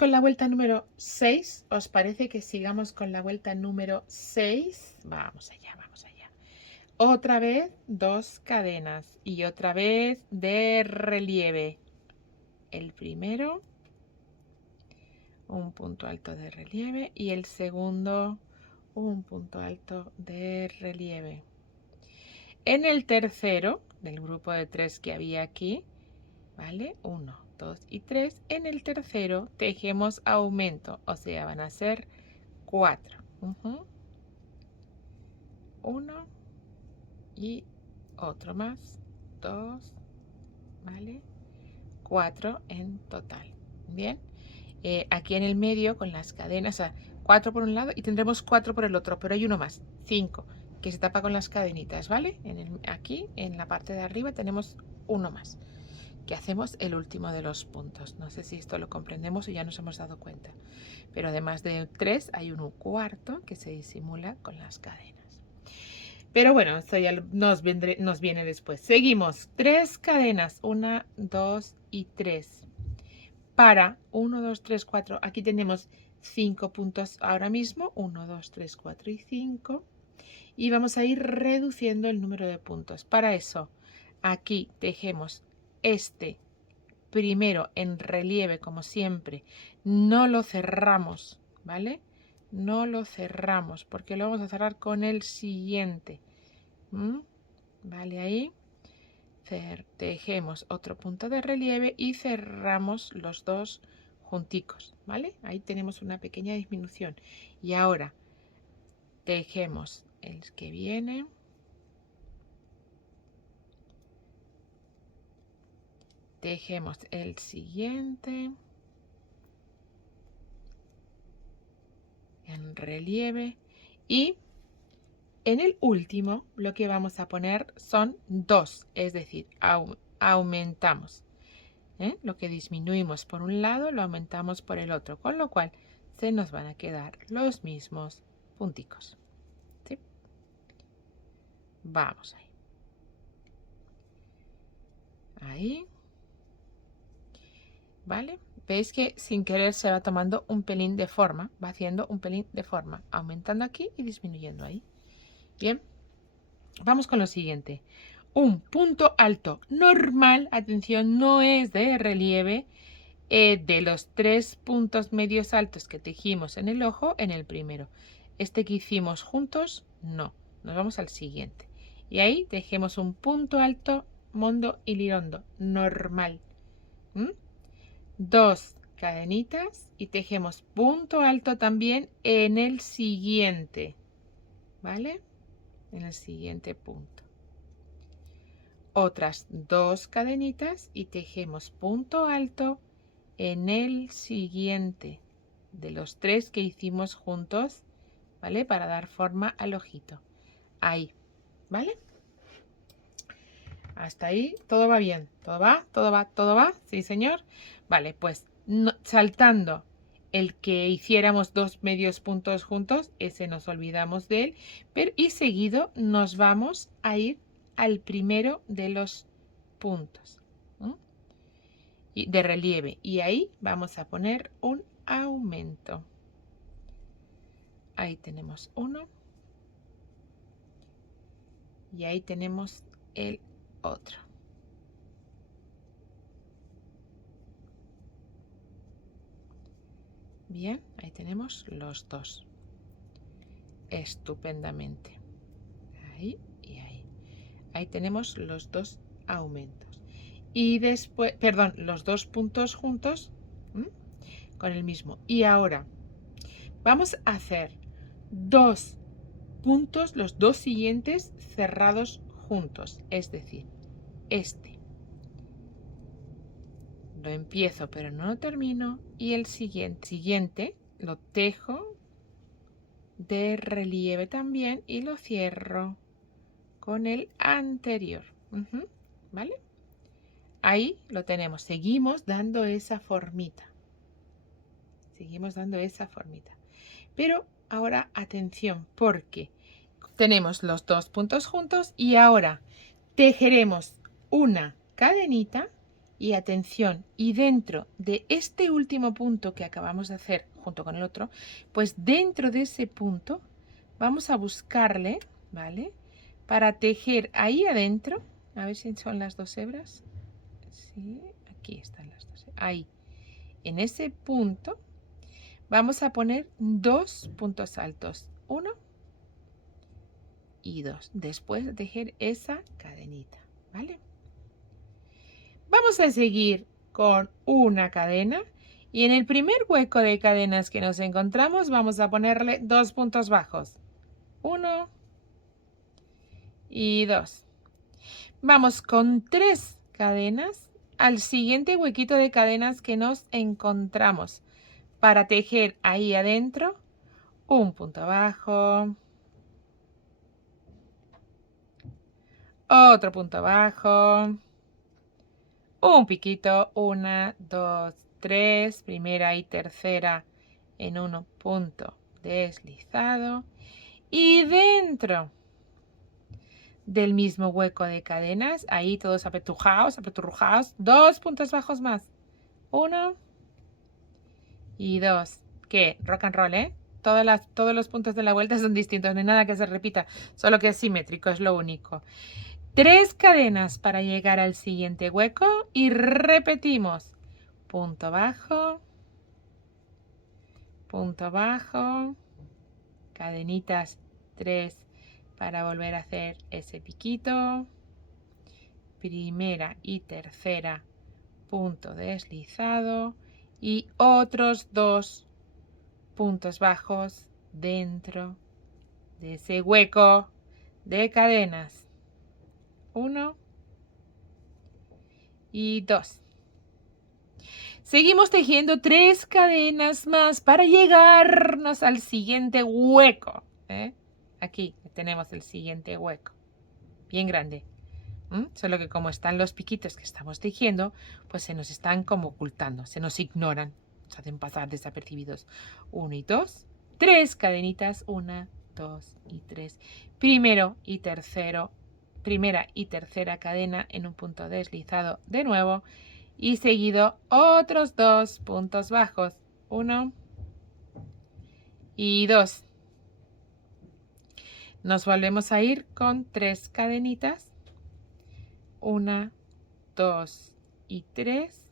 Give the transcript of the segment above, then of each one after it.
con la vuelta número 6. ¿Os parece que sigamos con la vuelta número 6? Vamos allá, vamos allá. Otra vez 2 cadenas y otra vez de relieve. El primero, un punto alto de relieve, y el segundo, un punto alto de relieve. En el tercero del grupo de 3 que había aquí, ¿vale? 1, 2 y 3. En el tercero tejemos aumento, o sea, van a ser 4. 1 y otro más, 2, ¿vale? 4 en total. Bien, aquí en el medio con las cadenas, o sea, 4 por un lado y tendremos 4 por el otro, pero hay uno más, 5, que se tapa con las cadenitas, ¿vale? Aquí en la parte de arriba tenemos uno más, que hacemos el último de los puntos. No sé si esto lo comprendemos o ya nos hemos dado cuenta, pero además de 3 hay un cuarto que se disimula con las cadenas. Pero bueno, esto ya nos viene después. Seguimos. 3 cadenas. 1, 2 y 3. Para 1, 2, 3, 4. Aquí tenemos 5 puntos ahora mismo. 1, 2, 3, 4 y 5. Y vamos a ir reduciendo el número de puntos. Para eso, aquí tejemos este primero en relieve, como siempre. No lo cerramos, ¿vale? No lo cerramos porque lo vamos a cerrar con el siguiente. Vale, ahí tejemos otro punto de relieve y cerramos los dos junticos, ¿vale? Ahí tenemos una pequeña disminución. Y ahora tejemos el que viene. Tejemos el siguiente en relieve y en el último lo que vamos a poner son 2, es decir, aumentamos. Lo que disminuimos por un lado lo aumentamos por el otro, con lo cual se nos van a quedar los mismos punticos. ¿Sí? Vamos ahí. Ahí. ¿Vale? Veis que sin querer se va tomando un pelín de forma, va haciendo un pelín de forma, aumentando aquí y disminuyendo ahí. Bien, vamos con lo siguiente. Un punto alto normal, atención, no es de relieve, de los 3 puntos medios altos que tejimos en el ojo, en el primero. Este que hicimos juntos, no. Nos vamos al siguiente. Y ahí tejemos un punto alto, mondo y lirondo, normal. 2 cadenitas y tejemos punto alto también en el siguiente, ¿vale? En el siguiente punto. Otras 2 cadenitas y tejemos punto alto en el siguiente de los 3 que hicimos juntos, ¿vale? Para dar forma al ojito. Ahí, ¿vale? Hasta ahí todo va bien. ¿Todo va? ¿Todo va? ¿Todo va? Sí, señor. Vale, pues saltando el que hiciéramos 2 medios puntos juntos, ese nos olvidamos de él, pero y seguido nos vamos a ir al primero de los puntos de relieve y ahí vamos a poner un aumento. Ahí tenemos uno y ahí tenemos el otro. Bien, ahí tenemos los dos. Estupendamente. Ahí y ahí. Ahí tenemos los dos aumentos. Y después, perdón, los dos puntos juntos con el mismo. Y ahora vamos a hacer 2 puntos, los 2 siguientes cerrados juntos. Es decir, este. Lo empiezo pero no lo termino y el siguiente lo tejo de relieve también y lo cierro con el anterior. ¿Vale? Ahí lo tenemos. Seguimos dando esa formita. Seguimos dando esa formita. Pero ahora atención porque tenemos los 2 puntos juntos y ahora tejeremos una cadenita Y atención, y dentro de este último punto que acabamos de hacer junto con el otro, pues dentro de ese punto vamos a buscarle, ¿vale? Para tejer ahí adentro, a ver si son las 2 hebras. Sí, aquí están las 2. Ahí, en ese punto, vamos a poner 2 puntos altos. 1 y 2. Después de tejer esa cadenita, ¿vale? Vamos a seguir con una cadena y en el primer hueco de cadenas que nos encontramos vamos a ponerle 2 puntos bajos. 1 y 2. Vamos con 3 cadenas al siguiente huequito de cadenas que nos encontramos para tejer ahí adentro un punto bajo, otro punto bajo, un piquito, 1, 2, 3, primera y tercera en un punto deslizado y dentro del mismo hueco de cadenas, ahí todos apretujados, 2 puntos bajos más, 1 y 2. ¿Qué? Rock and roll, ¿eh? Todos los puntos de la vuelta son distintos, no hay nada que se repita, solo que es simétrico, es lo único. 3 cadenas para llegar al siguiente hueco y repetimos. Punto bajo, cadenitas 3 para volver a hacer ese piquito. Primera y tercera, punto deslizado y otros 2 puntos bajos dentro de ese hueco de cadenas. 1 y 2. Seguimos tejiendo 3 cadenas más para llegarnos al siguiente hueco. Aquí tenemos el siguiente hueco, bien grande. Solo que como están los piquitos que estamos tejiendo, pues se nos están como ocultando, se nos ignoran, se hacen pasar desapercibidos. 1 y 2, 3 cadenitas, 1, 2 y 3. Primera y tercera cadena en un punto deslizado de nuevo y seguido otros 2 puntos bajos, 1 y 2. Nos volvemos a ir con 3 cadenitas, 1, 2 y 3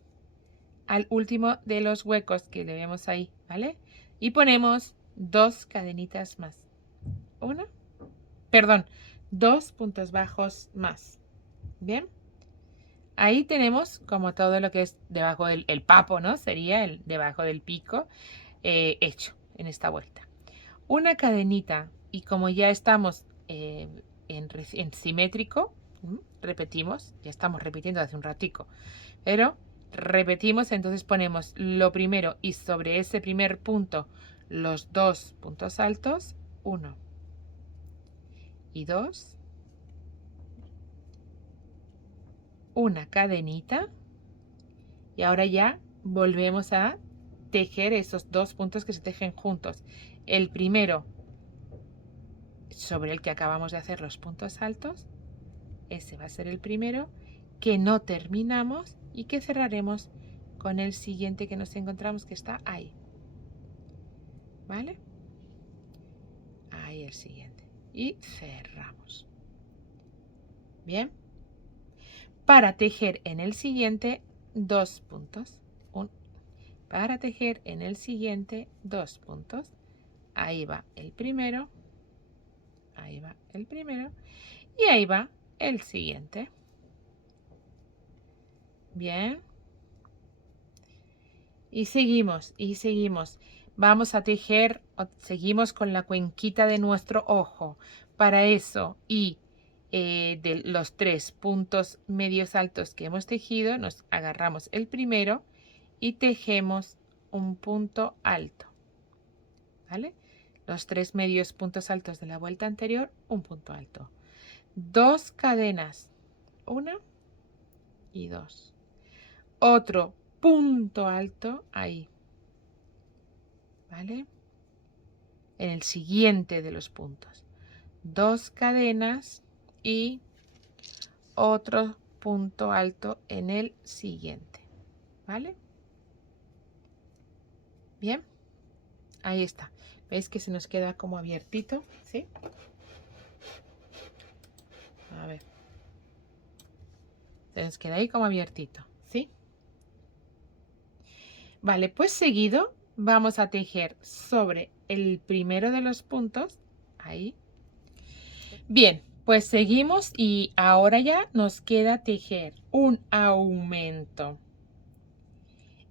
al último de los huecos que le vemos ahí, ¿vale? Y ponemos 2 cadenitas más. 2 puntos bajos más. Bien. Ahí tenemos como todo lo que es debajo del papo, ¿no? Sería el debajo del pico hecho en esta vuelta. Una cadenita y como ya estamos en simétrico, repetimos, ya estamos repitiendo hace un ratico, pero repetimos, entonces ponemos lo primero y sobre ese primer punto los 2 puntos altos, 1 y 2, una cadenita y ahora ya volvemos a tejer esos 2 puntos que se tejen juntos. El primero sobre el que acabamos de hacer los puntos altos, ese va a ser el primero que no terminamos y que cerraremos con el siguiente que nos encontramos que está ahí, ¿vale? Ahí el siguiente y cerramos. Bien, para tejer en el siguiente 2 puntos, para tejer en el siguiente 2 puntos, ahí va el primero, y ahí va el siguiente. Bien. Y seguimos, y seguimos. Vamos a tejer, seguimos con la cuenquita de nuestro ojo. Para eso, y de los 3 puntos medios altos que hemos tejido, nos agarramos el primero y tejemos un punto alto. ¿Vale? Los 3 medios puntos altos de la vuelta anterior, un punto alto. 2 cadenas, 1 y 2. Otro punto alto ahí, ¿vale? En el siguiente de los puntos. 2 cadenas y otro punto alto en el siguiente, ¿vale? Bien, ahí está. ¿Veis que se nos queda como abiertito? ¿Sí? A ver. Se nos queda ahí como abiertito, ¿sí? Vale, pues seguido vamos a tejer sobre el primero de los puntos, ahí. Bien, pues seguimos y ahora ya nos queda tejer un aumento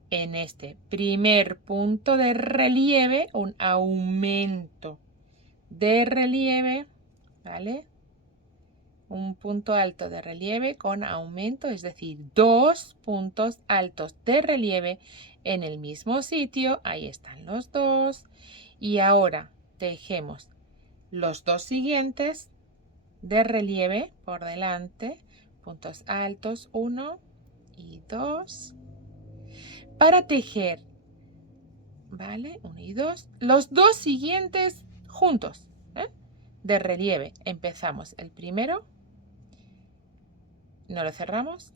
en este primer punto de relieve, un aumento de relieve, ¿vale? Un punto alto de relieve con aumento, es decir, 2 puntos altos de relieve en el mismo sitio. Ahí están los dos. Y ahora tejemos los dos siguientes de relieve por delante, puntos altos 1 y 2, para tejer, ¿vale? 1 y 2, los dos siguientes juntos, ¿eh? De relieve. Empezamos el primero, no lo cerramos,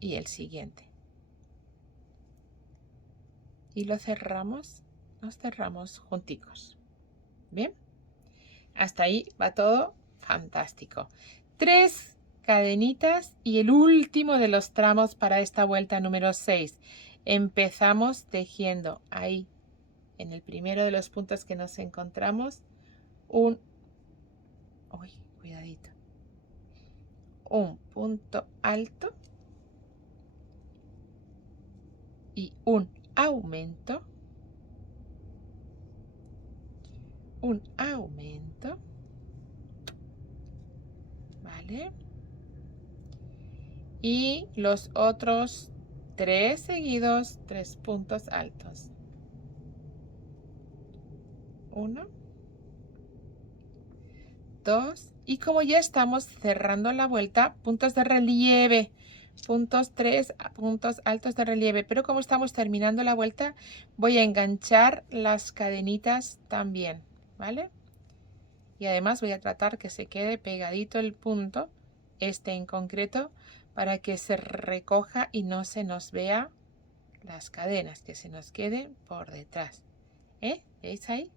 y el siguiente. Y lo cerramos, los cerramos junticos. Bien, hasta ahí va todo fantástico. 3 cadenitas y el último de los tramos para esta vuelta número 6. Empezamos tejiendo ahí, en el primero de los puntos que nos encontramos, un punto alto y un aumento, ¿vale? Y los otros 3 seguidos, 3 puntos altos. 1, 2, y como ya estamos cerrando la vuelta, puntos de relieve, puntos 3 puntos altos de relieve, pero como estamos terminando la vuelta, voy a enganchar las cadenitas también, ¿vale? Y además voy a tratar que se quede pegadito el punto, este en concreto, para que se recoja y no se nos vea las cadenas, que se nos quede por detrás. ¿Veis ahí?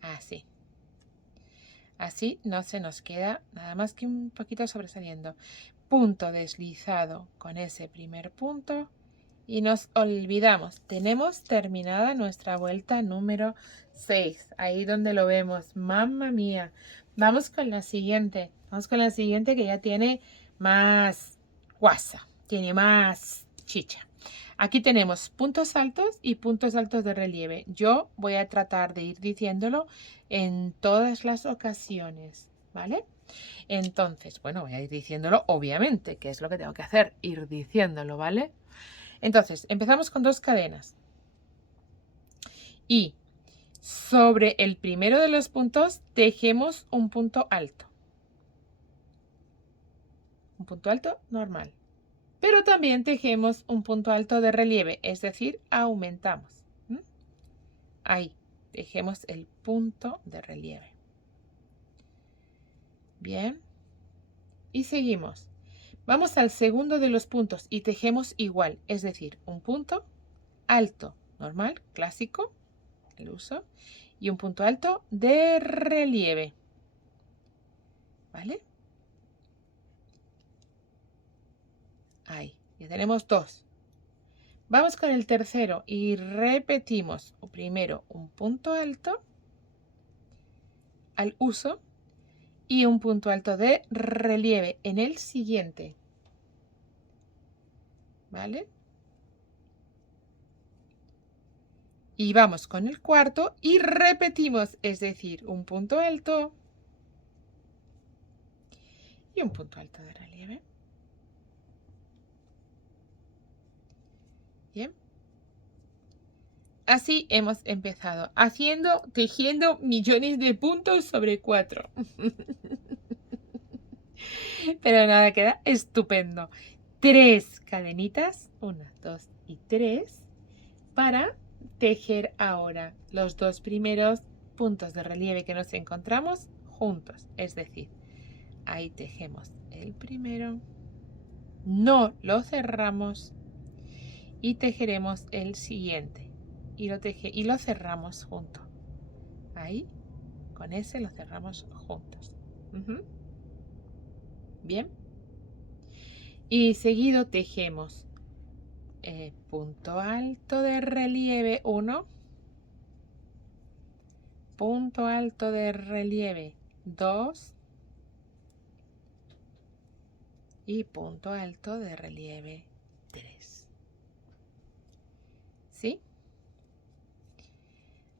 Así. Así no se nos queda nada más que un poquito sobresaliendo. Punto deslizado con ese primer punto y nos olvidamos. Tenemos terminada nuestra vuelta número 6. Ahí donde lo vemos. ¡Mamma mía! Vamos con la siguiente. Vamos con la siguiente que ya tiene más guasa. Tiene más chicha. Aquí tenemos puntos altos y puntos altos de relieve. Yo voy a tratar de ir diciéndolo en todas las ocasiones, ¿vale? Entonces, bueno, voy a ir diciéndolo, obviamente, que es lo que tengo que hacer, ir diciéndolo, ¿vale? Entonces, empezamos con 2 cadenas. Y sobre el primero de los puntos tejemos un punto alto. Un punto alto normal. Pero también tejemos un punto alto de relieve, es decir, aumentamos. Ahí, tejemos el punto de relieve. Bien. Y seguimos. Vamos al segundo de los puntos y tejemos igual, es decir, un punto alto normal, clásico, el uso, y un punto alto de relieve. ¿Vale? Ahí, ya tenemos 2. Vamos con el tercero y repetimos. Primero un punto alto al uso y un punto alto de relieve en el siguiente. ¿Vale? Y vamos con el cuarto y repetimos, es decir, un punto alto y un punto alto de relieve. Bien. Así hemos empezado, tejiendo millones de puntos sobre 4. Pero nada, queda estupendo. 3 cadenitas, 1, 2 y 3, para tejer ahora los 2 primeros puntos de relieve que nos encontramos juntos. Es decir, ahí tejemos el primero no lo cerramos y tejeremos el siguiente y lo cerramos junto. Ahí, con ese lo cerramos juntos. Bien. Y seguido tejemos punto alto de relieve 1, punto alto de relieve 2 y punto alto de relieve 3. ¿Sí?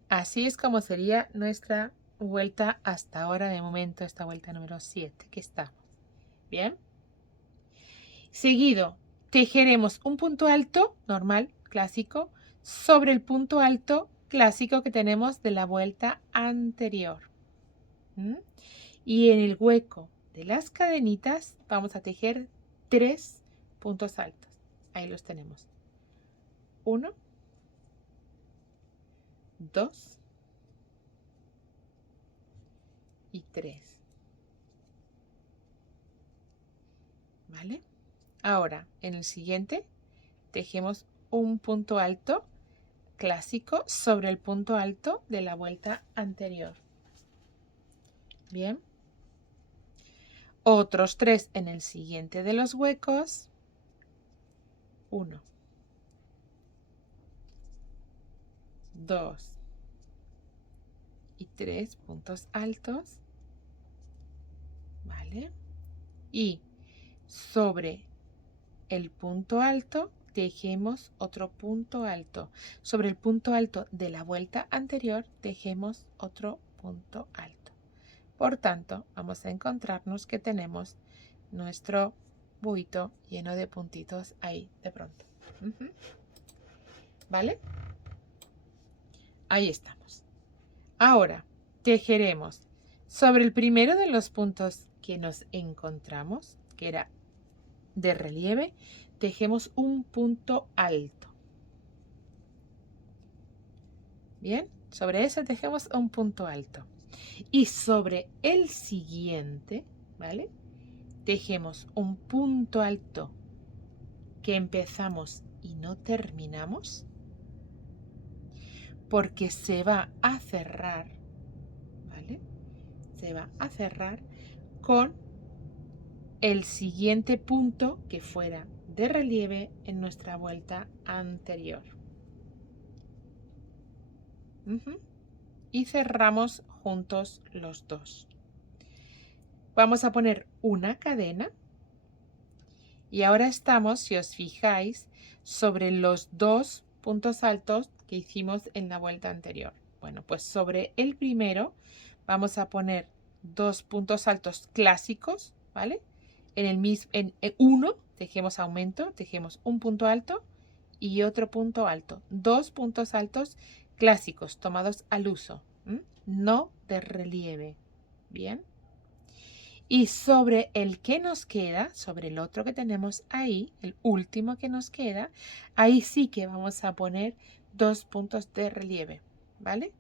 Así es como sería nuestra vuelta hasta ahora, de momento, esta vuelta número 7 que estamos. Bien. Seguido, tejeremos un punto alto normal, clásico, sobre el punto alto clásico que tenemos de la vuelta anterior. Y en el hueco de las cadenitas vamos a tejer 3 puntos altos. Ahí los tenemos. 1, 2 y 3. ¿Vale? Ahora, en el siguiente, tejemos un punto alto clásico sobre el punto alto de la vuelta anterior. Bien. Otros 3 en el siguiente de los huecos. 1, 2 y 3 puntos altos. ¿Vale? Y sobre el punto alto tejemos otro punto alto. Sobre el punto alto de la vuelta anterior tejemos otro punto alto. Por tanto, vamos a encontrarnos que tenemos nuestro buito lleno de puntitos ahí de pronto. ¿Vale? Ahí estamos. Ahora tejeremos sobre el primero de los puntos que nos encontramos, que era de relieve, tejemos un punto alto. Bien, sobre ese tejemos un punto alto. Y sobre el siguiente, ¿vale? Tejemos un punto alto que empezamos y no terminamos, porque se va a cerrar, ¿vale? Se va a cerrar con el siguiente punto que fuera de relieve en nuestra vuelta anterior. Y cerramos juntos los dos. Vamos a poner una cadena y ahora estamos, si os fijáis, sobre los 2 puntos altos que hicimos en la vuelta anterior. Bueno, pues sobre el primero vamos a poner 2 puntos altos clásicos, ¿vale? En uno tejemos aumento, tejemos un punto alto y otro punto alto. 2 puntos altos clásicos tomados al uso, no de relieve. Bien. Y sobre el que nos queda, sobre el otro que tenemos ahí, el último que nos queda, ahí sí que vamos a poner 2 puntos de relieve, ¿vale?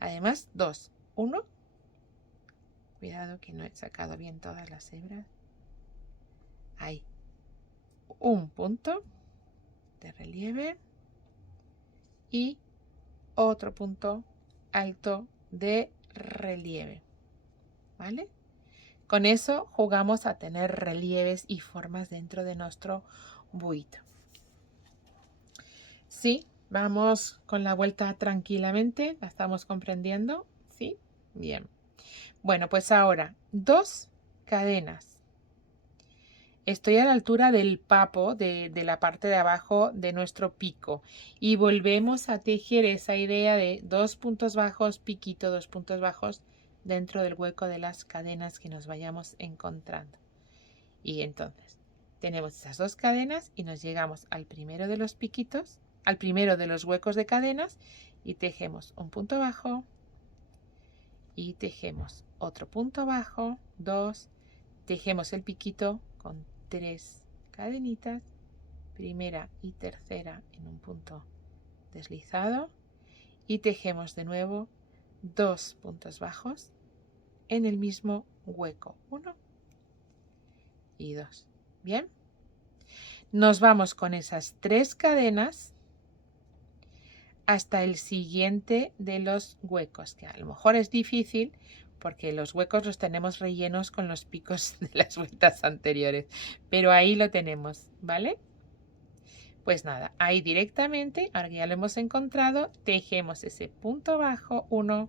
Además, 2. 1. Cuidado que no he sacado bien todas las hebras. Ahí. Un punto de relieve y otro punto alto de relieve, ¿vale? Con eso jugamos a tener relieves y formas dentro de nuestro buito. ¿Sí? Vamos con la vuelta tranquilamente. ¿La estamos comprendiendo? ¿Sí? Bien. Bueno, pues ahora 2 cadenas. Estoy a la altura del papo de la parte de abajo de nuestro pico y volvemos a tejer esa idea de 2 puntos bajos, piquito, 2 puntos bajos dentro del hueco de las cadenas que nos vayamos encontrando. Y entonces tenemos esas 2 cadenas y nos llegamos al primero de los piquitos, al primero de los huecos de cadenas y tejemos un punto bajo y tejemos otro punto bajo, 2, tejemos el piquito con 3 cadenitas, primera y tercera en un punto deslizado y tejemos de nuevo 2 puntos bajos en el mismo hueco, 1 y 2. Bien, Nos vamos con esas 3 cadenas hasta el siguiente de los huecos, que a lo mejor es difícil porque los huecos los tenemos rellenos con los picos de las vueltas anteriores, pero ahí lo tenemos, ¿vale? Pues nada, ahí directamente, ahora que ya lo hemos encontrado, tejemos ese punto bajo, 1,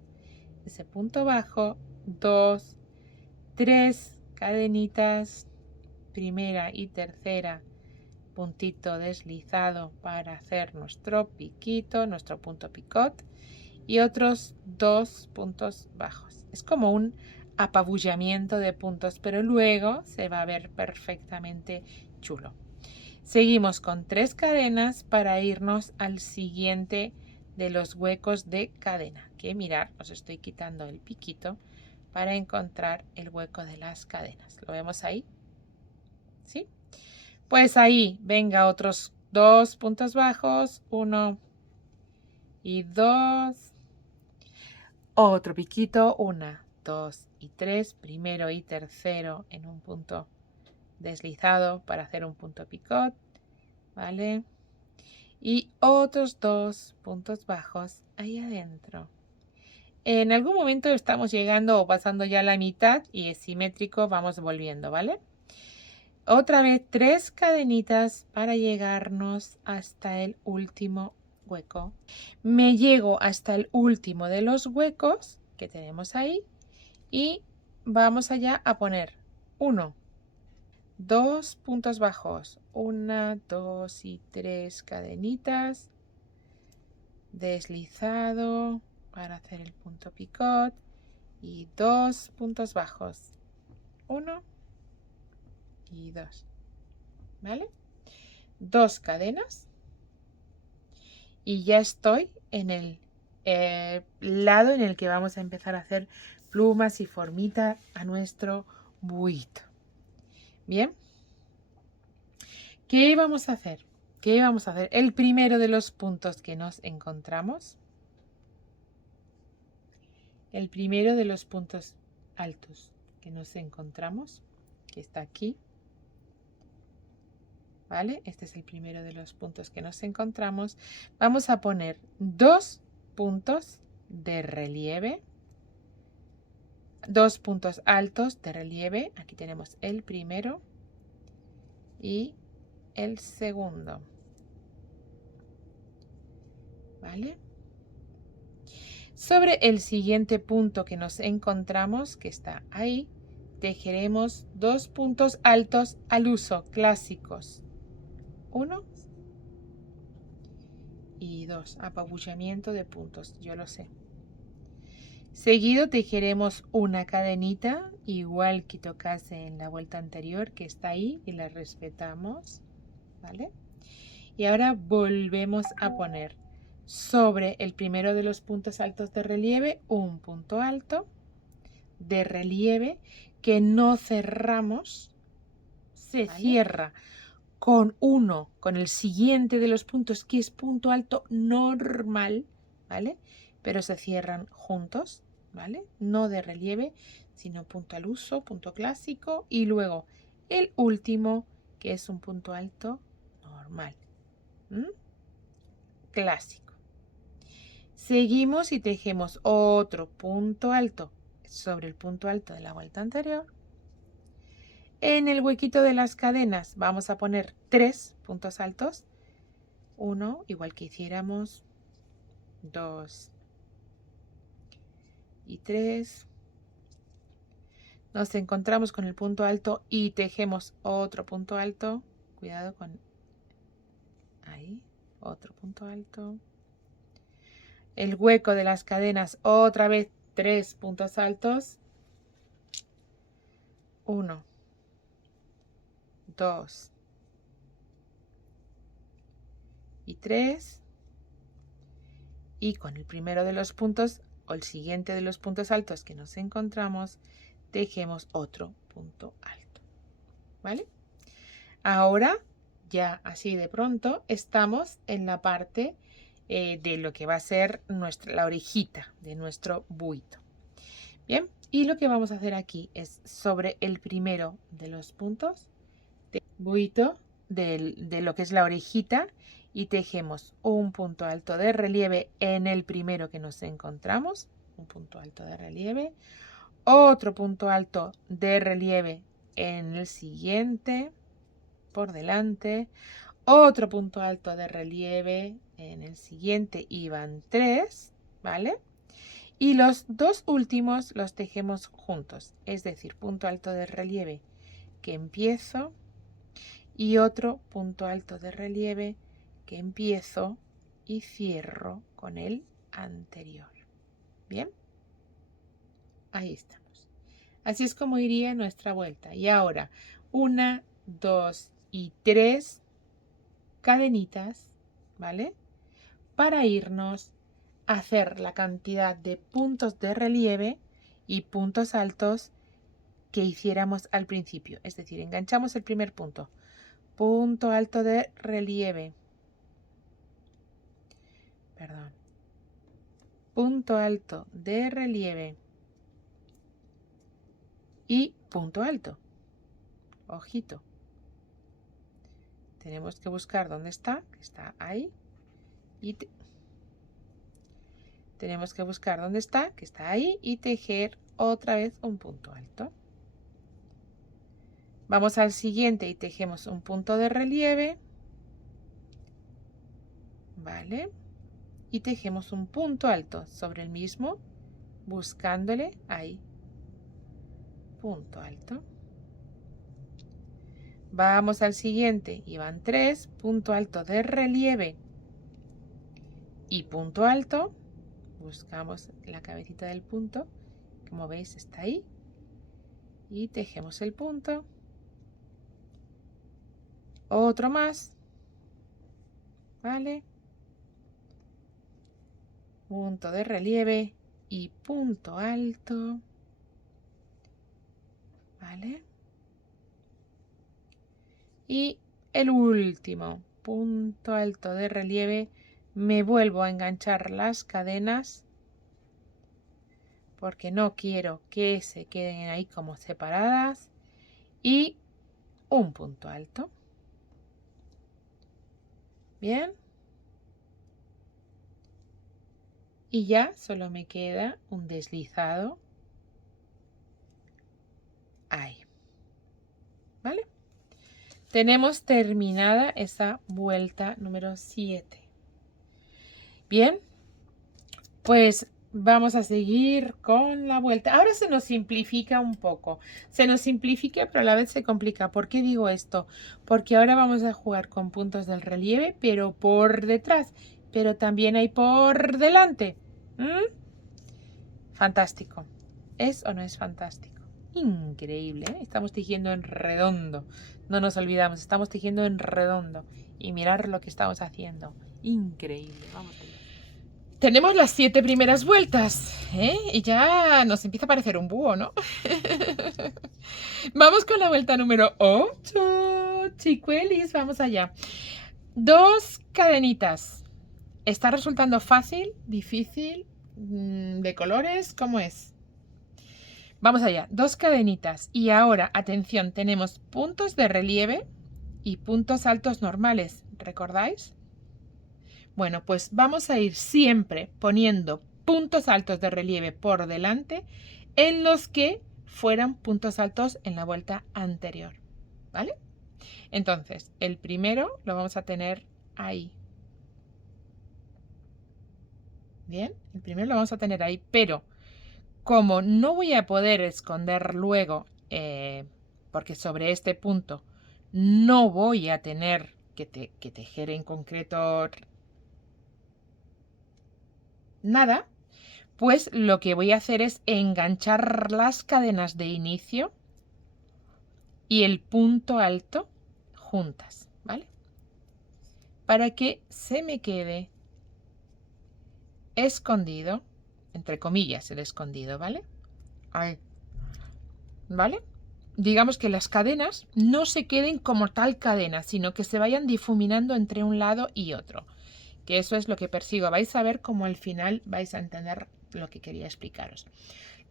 ese punto bajo, 2, 3 cadenitas, primera y tercera, puntito deslizado para hacer nuestro piquito, nuestro punto picot, y otros 2 puntos bajos. Es como un apabullamiento de puntos, pero luego se va a ver perfectamente chulo. Seguimos con 3 cadenas para irnos al siguiente de los huecos de cadena. Que mirar, os estoy quitando el piquito para encontrar el hueco de las cadenas. ¿Lo vemos ahí? ¿Sí? Pues ahí, venga, otros 2 puntos bajos, 1 y 2. Otro piquito, 1, 2 y 3, primero y tercero en un punto deslizado para hacer un punto picot, ¿vale? Y otros 2 puntos bajos ahí adentro. En algún momento estamos llegando o pasando ya la mitad y es simétrico, vamos volviendo, ¿vale? Otra vez 3 cadenitas para llegarnos hasta el último hueco. Me llego hasta el último de los huecos que tenemos ahí y vamos allá a poner 1, 2 puntos bajos, 1, 2 y 3 cadenitas, deslizado para hacer el punto picot y 2 puntos bajos, 1 y 2, ¿vale? 2 cadenas y ya estoy en el lado en el que vamos a empezar a hacer plumas y formita a nuestro buito. Bien, ¿qué vamos a hacer? ¿Qué vamos a hacer? El primero de los puntos que nos encontramos, el primero de los puntos altos que nos encontramos, que está aquí, ¿vale? Este es el primero de los puntos que nos encontramos. Vamos a poner 2 puntos de relieve, 2 puntos altos de relieve. Aquí tenemos el primero y el segundo, ¿vale? Sobre el siguiente punto que nos encontramos, que está ahí, tejeremos 2 puntos altos al uso, clásicos. 1 y 2, apabullamiento de puntos, yo lo sé. Seguido tejeremos una cadenita, igual que tocase en la vuelta anterior, que está ahí, y la respetamos, ¿vale? Y ahora volvemos a poner sobre el primero de los puntos altos de relieve un punto alto de relieve que no cerramos, se cierra con uno, con el siguiente de los puntos que es punto alto normal, ¿vale? Pero se cierran juntos, ¿vale? No de relieve, sino punto al uso, punto clásico y luego el último que es un punto alto normal. Clásico. Seguimos y tejemos otro punto alto sobre el punto alto de la vuelta anterior. En el huequito de las cadenas vamos a poner 3 puntos altos. 1, igual que hiciéramos, 2 y 3. Nos encontramos con el punto alto y tejemos otro punto alto. Cuidado con ahí, otro punto alto. El hueco de las cadenas, otra vez 3 puntos altos. 1, 2 y 3. Y con el primero de los puntos o el siguiente de los puntos altos que nos encontramos, tejemos otro punto alto, ¿vale? Ahora, ya así de pronto, estamos en la parte de lo que va a ser la orejita de nuestro buito. Bien, y lo que vamos a hacer aquí es sobre el primero de los puntos de buito, de lo que es la orejita y tejemos un punto alto de relieve en el primero que nos encontramos, un punto alto de relieve, otro punto alto de relieve en el siguiente, por delante, otro punto alto de relieve en el siguiente y van 3, ¿vale? Y los dos últimos los tejemos juntos, es decir, punto alto de relieve que empiezo y otro punto alto de relieve que empiezo y cierro con el anterior. Bien, ahí estamos. Así es como iría nuestra vuelta. Y ahora 1, 2 y 3 cadenitas, ¿vale? Para irnos a hacer la cantidad de puntos de relieve y puntos altos que hiciéramos al principio. Es decir, enganchamos el primer punto. Punto alto de relieve. Perdón. Punto alto de relieve. Y punto alto. Ojito. Tenemos que buscar dónde está, que está ahí. Y tenemos que buscar dónde está, que está ahí, y tejer otra vez un punto alto. Vamos al siguiente y tejemos un punto de relieve. Vale. Y tejemos un punto alto sobre el mismo, buscándole ahí. Punto alto. Vamos al siguiente y van 3, punto alto de relieve y punto alto. Buscamos la cabecita del punto, como veis está ahí, y tejemos el punto. Otro más, ¿vale? Punto de relieve y punto alto, ¿vale? Y el último, punto alto de relieve, me vuelvo a enganchar las cadenas porque no quiero que se queden ahí como separadas, y un punto alto. Bien. Y ya solo me queda un deslizado ahí. ¿Vale? Tenemos terminada esa vuelta número 7. Bien, pues vamos a seguir con la vuelta. Ahora se nos simplifica un poco. Se nos simplifica, pero a la vez se complica. ¿Por qué digo esto? Porque ahora vamos a jugar con puntos del relieve, pero por detrás. Pero también hay por delante. Fantástico. ¿Es o no es fantástico? Increíble, ¿eh? Estamos tejiendo en redondo. No nos olvidamos, estamos tejiendo en redondo. Y mirar lo que estamos haciendo. Increíble. Vamos allá. Tenemos las 7 primeras vueltas, ¿eh? Y ya nos empieza a parecer un búho, ¿no? Vamos con la vuelta número 8. Chicuelis, vamos allá. 2 cadenitas. ¿Está resultando fácil? ¿Difícil? ¿De colores? ¿Cómo es? Vamos allá, 2 cadenitas. Y ahora, atención, tenemos puntos de relieve y puntos altos normales. ¿Recordáis? Bueno, pues vamos a ir siempre poniendo puntos altos de relieve por delante en los que fueran puntos altos en la vuelta anterior. ¿Vale? Entonces, el primero lo vamos a tener ahí. Bien, el primero lo vamos a tener ahí, pero como no voy a poder esconder luego, porque sobre este punto no voy a tener que tejer en concreto nada, pues lo que voy a hacer es enganchar las cadenas de inicio y el punto alto juntas, ¿vale? Para que se me quede escondido, entre comillas el escondido, ¿vale? Ahí, ¿vale? Digamos que las cadenas no se queden como tal cadena, sino que se vayan difuminando entre un lado y otro. Que eso es lo que persigo. Vais a ver cómo al final vais a entender lo que quería explicaros.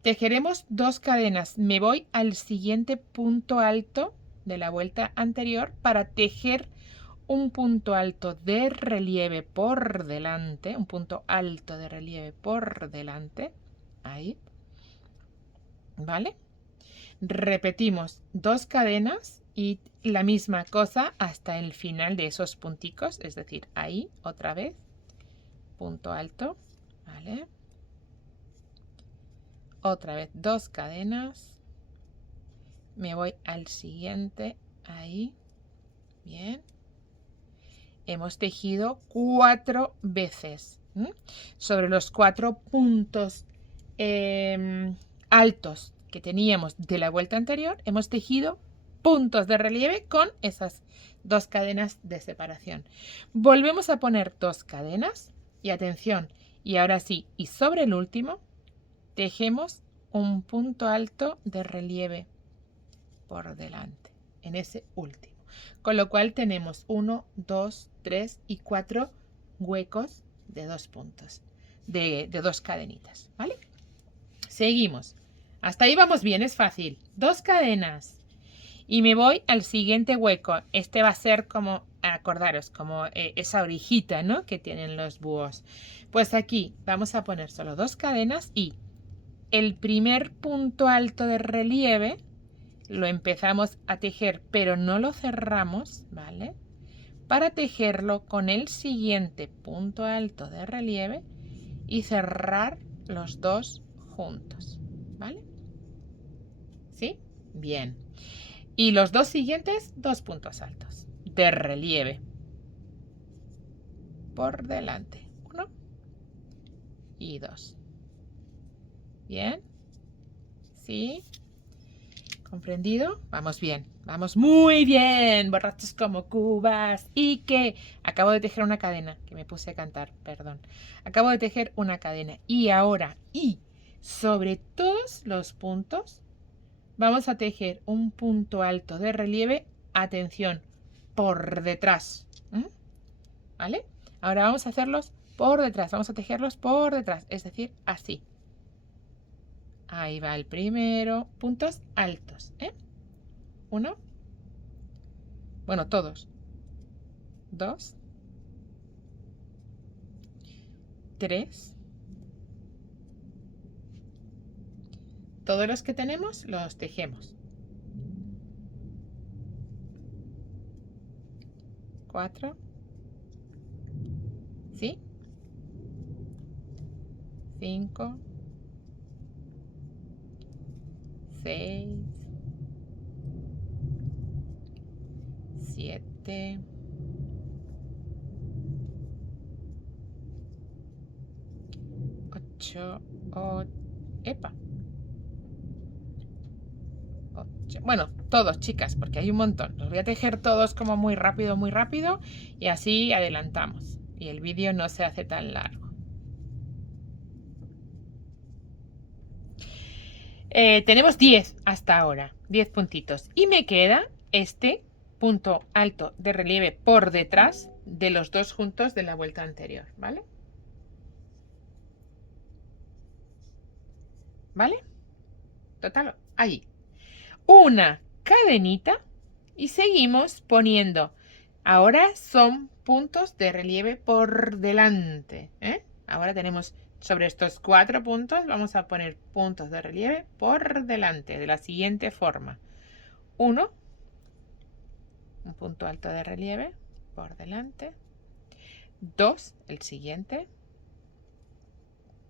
Tejeremos 2 cadenas. Me voy al siguiente punto alto de la vuelta anterior para tejer un punto alto de relieve por delante, un punto alto de relieve por delante, ahí, ¿vale? Repetimos 2 cadenas y la misma cosa hasta el final de esos punticos, es decir, ahí otra vez, punto alto, ¿vale? Otra vez 2 cadenas, me voy al siguiente, ahí, bien. Hemos tejido 4 veces sobre los 4 puntos altos que teníamos de la vuelta anterior. Hemos tejido puntos de relieve con esas 2 cadenas de separación. Volvemos a poner 2 cadenas y atención, y ahora sí, y sobre el último tejemos un punto alto de relieve por delante en ese último. Con lo cual tenemos 1, 2, 3 y 4 huecos de 2 puntos, de 2 cadenitas, ¿vale? Seguimos. Hasta ahí vamos bien, es fácil. 2 cadenas. Y me voy al siguiente hueco. Este va a ser como, acordaros, como esa orejita, ¿no?, que tienen los búhos. Pues aquí vamos a poner solo 2 cadenas y el primer punto alto de relieve lo empezamos a tejer, pero no lo cerramos, ¿vale? Para tejerlo con el siguiente punto alto de relieve y cerrar los 2 juntos, ¿vale? ¿Sí? Bien. Y los 2 siguientes, 2 puntos altos de relieve por delante. 1 y 2. ¿Bien? ¿Sí? ¿Comprendido? Vamos bien, vamos muy bien, borrachos como cubas. Y que acabo de tejer una cadena, que me puse a cantar, perdón. Acabo de tejer una cadena y ahora, y sobre todos los puntos, vamos a tejer un punto alto de relieve, atención, por detrás. ¿Vale? Ahora vamos a hacerlos por detrás, vamos a tejerlos por detrás, es decir, así. Ahí va el primero. Puntos altos, 1. Bueno, todos. 2. 3. Todos los que tenemos los tejemos. 4. ¿Sí? 5. 6. 7. 8. Epa. 8. Bueno, todos, chicas, porque hay un montón. Los voy a tejer todos como muy rápido, y así adelantamos. Y el vídeo no se hace tan largo. Tenemos 10 hasta ahora, 10 puntitos. Y me queda este punto alto de relieve por detrás de los 2 juntos de la vuelta anterior, ¿vale? ¿Vale? Total, ahí. Una cadenita y seguimos poniendo. Ahora son puntos de relieve por delante, Ahora tenemos sobre estos 4 puntos, vamos a poner puntos de relieve por delante de la siguiente forma. 1, un punto alto de relieve por delante. 2, el siguiente,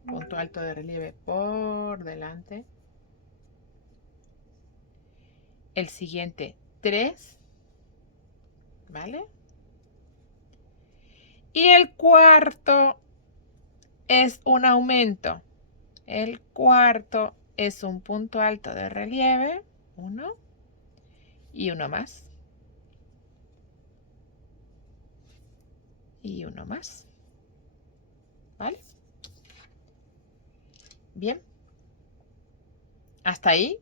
punto alto de relieve por delante. El siguiente, 3, ¿vale? Y el cuarto es un aumento. El cuarto es un punto alto de relieve, 1 y 1 más. Y 1 más. ¿Vale? Bien. Hasta ahí,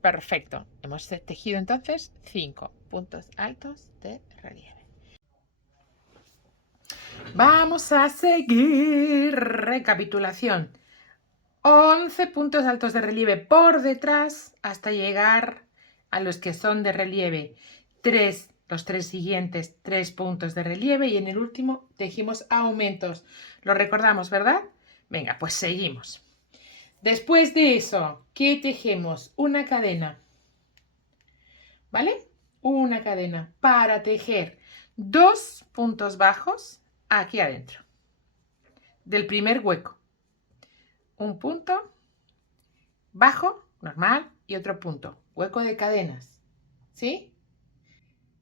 perfecto. Hemos tejido entonces 5 puntos altos de relieve. Vamos a seguir. Recapitulación. 11 puntos altos de relieve por detrás hasta llegar a los que son de relieve los 3 siguientes 3 puntos de relieve y en el último tejimos aumentos. Lo recordamos, ¿verdad? Venga, pues seguimos. Después de eso, ¿qué tejemos? Una cadena, ¿vale? Una cadena para tejer 2 puntos bajos aquí adentro del primer hueco. Un punto bajo, normal, y otro punto, hueco de cadenas, ¿sí?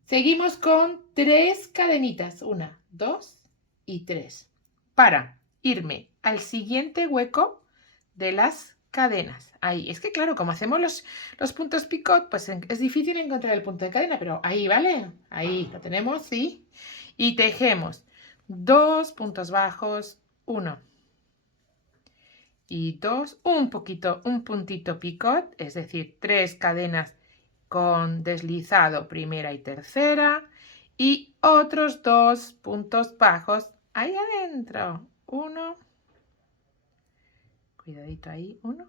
Seguimos con 3 cadenitas, 1, 2 y 3, para irme al siguiente hueco de las cadenas. Ahí, es que claro, como hacemos los puntos picot, pues es difícil encontrar el punto de cadena, pero ahí, ¿vale? Ahí lo tenemos, ¿sí? Y tejemos 2 puntos bajos, 1 y 2, un puntito picot, es decir, 3 cadenas con deslizado primera y tercera y otros 2 puntos bajos ahí adentro, 1, cuidadito ahí, 1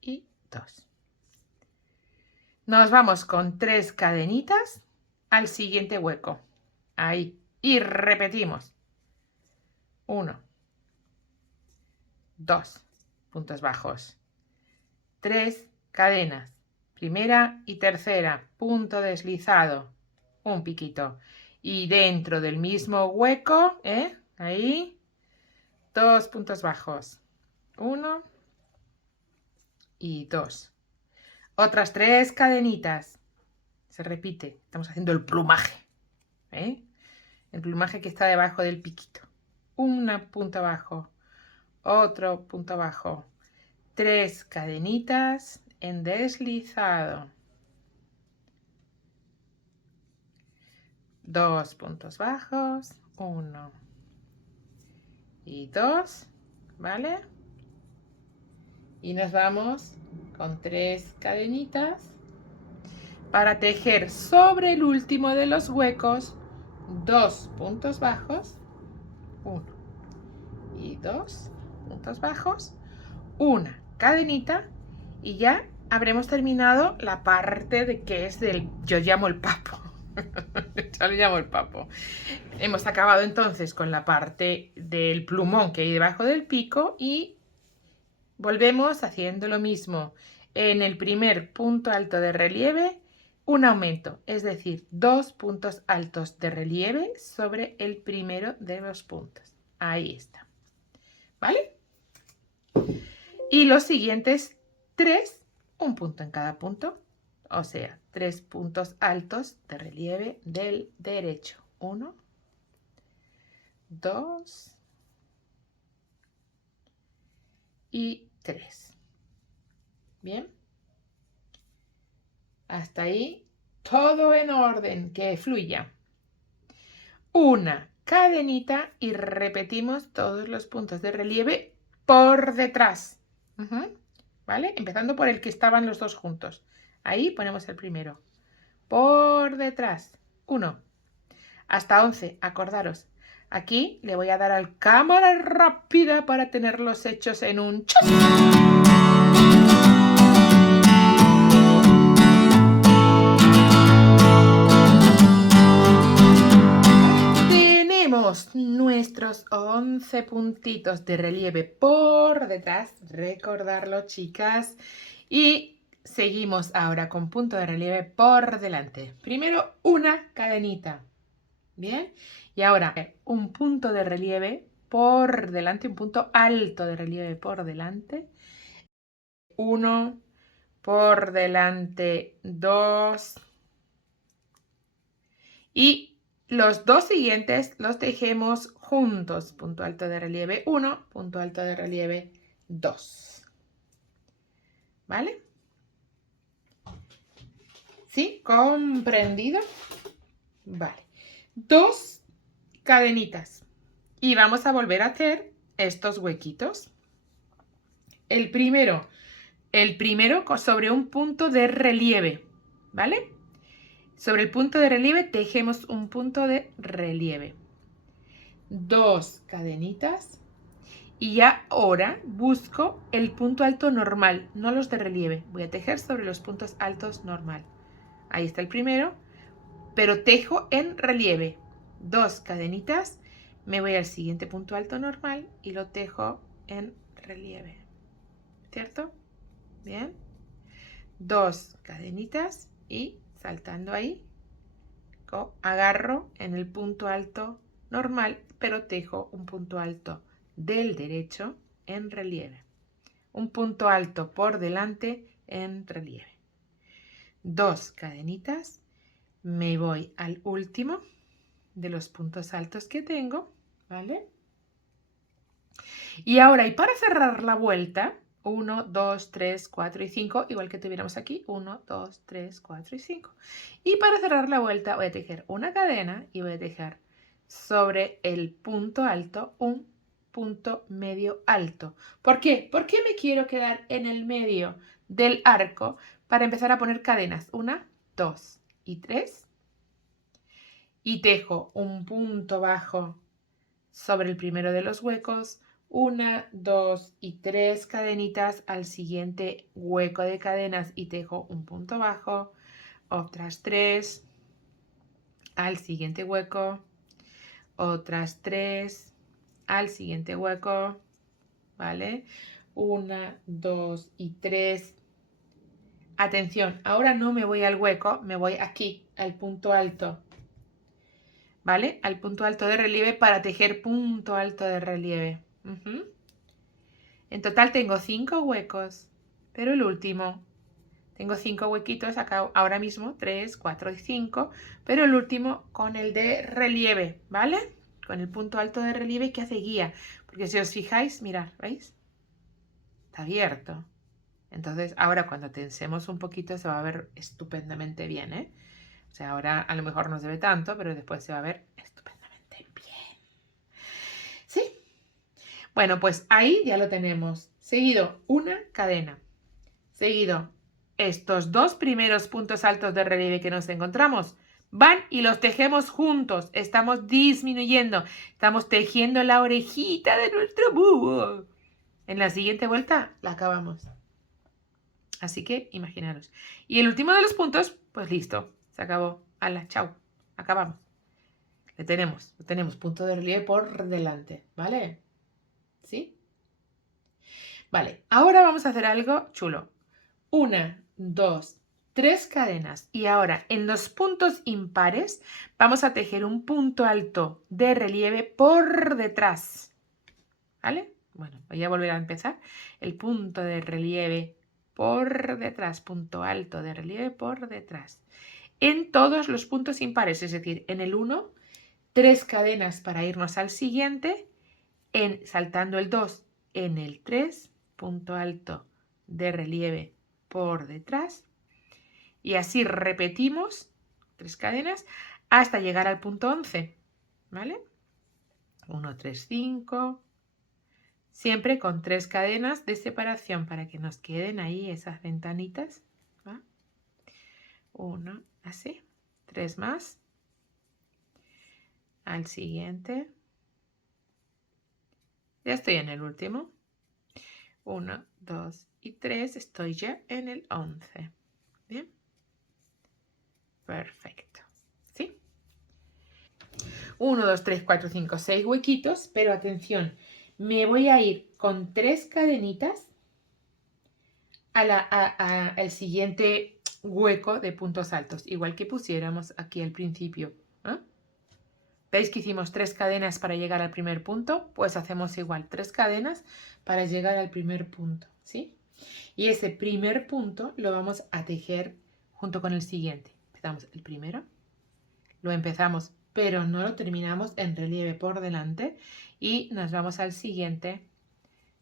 y 2. Nos vamos con 3 cadenitas al siguiente hueco, ahí, y repetimos, 1, 2 puntos bajos, 3 cadenas, primera y tercera, punto deslizado, un piquito, y dentro del mismo hueco, ahí, 2 puntos bajos, 1 y 2, otras 3 cadenitas, se repite, estamos haciendo el plumaje, el plumaje que está debajo del piquito, una punto abajo, otro punto abajo, 3 cadenitas en deslizado, 2 puntos bajos, 1 y 2, ¿vale? Y nos vamos con 3 cadenitas para tejer sobre el último de los huecos 2 puntos bajos, 1 y 2 puntos bajos, una cadenita y ya habremos terminado la parte de que es del, yo llamo el papo. Yo lo llamo el papo. Hemos acabado entonces con la parte del plumón que hay debajo del pico y volvemos haciendo lo mismo. En el primer punto alto de relieve, un aumento, es decir, 2 puntos altos de relieve sobre el primero de los puntos. Ahí está. ¿Vale? Y los siguientes 3, un punto en cada punto, o sea, 3 puntos altos de relieve del derecho. 1, 2 y 3. Bien. Hasta ahí todo en orden, que fluya. Una cadenita y repetimos todos los puntos de relieve por detrás. ¿Vale? Empezando por el que estaban los dos juntos. Ahí ponemos el primero. Por detrás. 1. Hasta 11. Acordaros. Aquí le voy a dar al cámara rápida para tenerlos hechos en un chas. Tenemos nuestros 11 puntitos de relieve por detrás. Recordarlo, chicas. Y seguimos ahora con punto de relieve por delante. Primero una cadenita. Bien. Y ahora un punto de relieve por delante, un punto alto de relieve por delante. 1, por delante 2. Y los dos siguientes los tejemos juntos. Punto alto de relieve 1, punto alto de relieve 2. ¿Vale? ¿Sí? ¿Comprendido? Vale. 2 cadenitas. Y vamos a volver a hacer estos huequitos. El primero sobre un punto de relieve, ¿vale? Sobre el punto de relieve tejemos un punto de relieve. 2 cadenitas. Y ya ahora busco el punto alto normal, no los de relieve. Voy a tejer sobre los puntos altos normal. ahí está el primero, pero tejo en relieve. 2 cadenitas, me voy al siguiente punto alto normal y lo tejo en relieve, ¿cierto? Bien, 2 cadenitas y saltando ahí, agarro en el punto alto normal, pero tejo un punto alto del derecho en relieve. Un punto alto por delante en relieve. 2 cadenitas, me voy al último de los puntos altos que tengo, ¿vale? Y ahora, y para cerrar la vuelta, 1, 2, 3, 4 y 5, igual que tuviéramos aquí, 1, 2, 3, 4 y 5. Y para cerrar la vuelta voy a tejer una cadena y voy a tejer sobre el punto alto un punto medio alto. ¿Por qué? ¿Por qué me quiero quedar en el medio del arco para empezar a poner cadenas? 1, 2 y 3. Y tejo un punto bajo sobre el primero de los huecos, 1, 2 y 3 cadenitas al siguiente hueco de cadenas y tejo un punto bajo, otras 3 al siguiente hueco, otras 3 al siguiente hueco, ¿vale? 1, 2 y 3. Atención, ahora no me voy al hueco, me voy aquí, al punto alto, ¿vale? Al punto alto de relieve para tejer punto alto de relieve. En total tengo 5 huecos, pero el último, tengo 5 huequitos acá ahora mismo, 3, 4 y 5, pero el último con el de relieve, ¿vale? Con el punto alto de relieve que hace guía, porque si os fijáis, mirad, ¿veis? Está abierto. Entonces ahora cuando tensemos un poquito se va a ver estupendamente bien, ¿eh? O sea, ahora a lo mejor no se ve tanto, pero después se va a ver estupendamente bien. ¿Sí? Bueno, pues ahí ya lo tenemos. Seguido, una cadena. Seguido, estos 2 primeros puntos altos de relieve que nos encontramos, van y los tejemos juntos. Estamos disminuyendo. Estamos tejiendo la orejita de nuestro búho. En la siguiente vuelta la acabamos. Así que imaginaros. Y el último de los puntos, pues listo. Se acabó. ¡Hala! ¡Chao! Acabamos. Lo tenemos punto de relieve por delante, ¿vale? ¿Sí? Vale, ahora vamos a hacer algo chulo. 1, 2, 3 cadenas. Y ahora en los puntos impares vamos a tejer un punto alto de relieve por detrás. ¿Vale? Bueno, voy a volver a empezar. El punto de relieve por detrás, punto alto de relieve por detrás. En todos los puntos impares, es decir, en el 1, 3 cadenas para irnos al siguiente, saltando el 2 en el 3, punto alto de relieve por detrás, y así repetimos 3 cadenas hasta llegar al punto 11, ¿vale? 1, 3, 5, siempre con 3 cadenas de separación para que nos queden ahí esas ventanitas, ¿va? 1, así, 3 más, al siguiente, ya estoy en el último, 1, 2 y 3, estoy ya en el 11, ¿bien? Perfecto, ¿sí? 1, 2, 3, 4, 5, 6 huequitos, pero atención, me voy a ir con 3 cadenitas al siguiente hueco de puntos altos, igual que pusiéramos aquí al principio, ¿eh? ¿Veis que hicimos 3 cadenas para llegar al primer punto? Pues hacemos igual, 3 cadenas para llegar al primer punto, ¿sí? Y ese primer punto lo vamos a tejer junto con el siguiente. Empezamos el primero, lo empezamos, pero no lo terminamos en relieve por delante y nos vamos al siguiente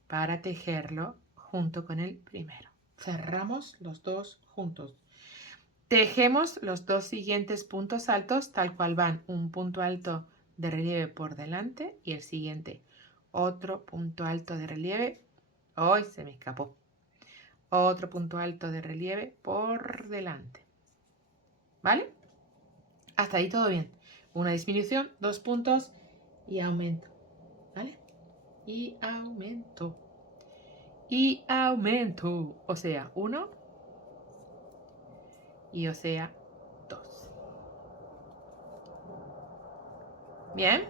para tejerlo junto con el primero. Cerramos los dos juntos. Tejemos los 2 siguientes puntos altos tal cual van, un punto alto de relieve por delante y el siguiente otro punto alto de relieve. ¡Ay! Se me escapó. Otro punto alto de relieve por delante. ¿Vale? Hasta ahí todo bien. Una disminución, 2 puntos y aumento. ¿Vale? Y aumento. Y aumento. O sea, 1 y o sea 2. Bien.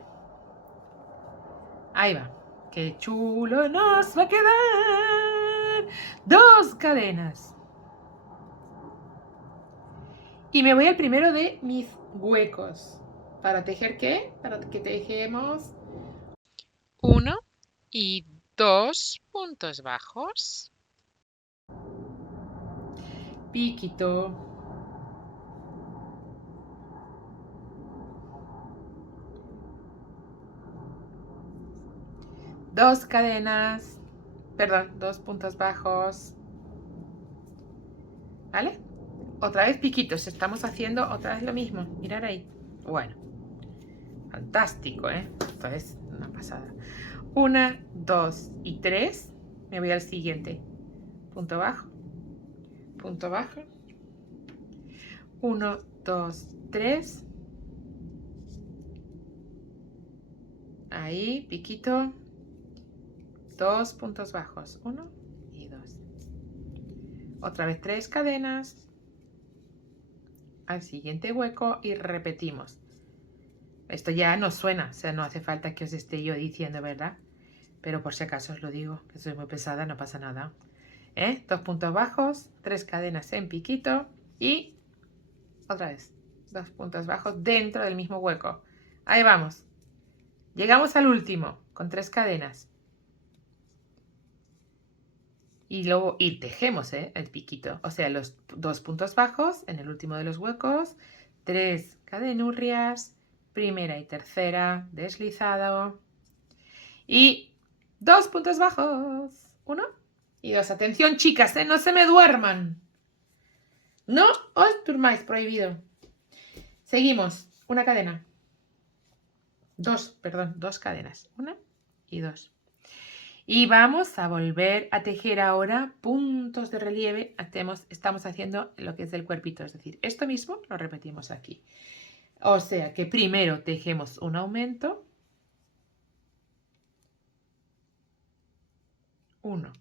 Ahí va. ¡Qué chulo nos va a quedar! 2 cadenas. Y me voy al primero de mis huecos. ¿Para tejer qué? Para que tejemos 1 y 2 puntos bajos, piquito, dos cadenas, perdón, 2 puntos bajos, ¿vale? Otra vez piquitos, estamos haciendo otra vez lo mismo, mirar ahí. Bueno, fantástico, ¿eh? Esto es una pasada. 1, 2 y 3, me voy al siguiente. Punto bajo, 1, 2, 3, ahí, piquito, 2 puntos bajos, 1 y 2. Otra vez 3 cadenas, al siguiente hueco y repetimos. Esto ya nos suena, o sea, no hace falta que os esté yo diciendo, ¿verdad? Pero por si acaso os lo digo, que soy muy pesada, no pasa nada. 2 puntos bajos, 3 cadenas en piquito y otra vez 2 puntos bajos dentro del mismo hueco. Ahí vamos. Llegamos al último con 3 cadenas. Y luego tejemos el piquito, o sea, los 2 puntos bajos en el último de los huecos, 3 cadenurrias, primera y tercera, deslizado y 2 puntos bajos, 1 y 2. Atención, chicas, no se me duerman. No os durmáis, prohibido. Seguimos, una cadena. 2 cadenas, 1 y 2. Y vamos a volver a tejer ahora puntos de relieve. Estamos haciendo lo que es el cuerpito, es decir, esto mismo lo repetimos aquí. O sea que primero tejemos un aumento. 1.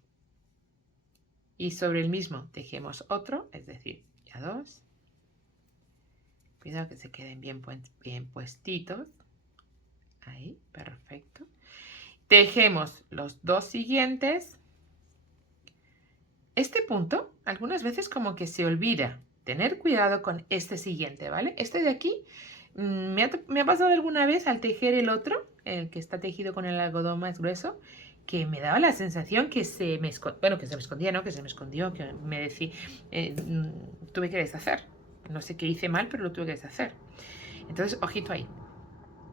Y sobre el mismo tejemos otro, es decir, ya 2. Cuidado que se queden bien puestitos. Ahí, perfecto. Tejemos los 2 siguientes. Este punto, algunas veces como que se olvida. Tener cuidado con este siguiente, ¿vale? Este de aquí me ha pasado alguna vez al tejer el otro, el que está tejido con el algodón más grueso, que me daba la sensación que se me escondía, bueno, que se me escondía, ¿no? Que se me escondió, que me decía, tuve que deshacer. No sé qué hice mal, pero lo tuve que deshacer. Entonces, ojito ahí.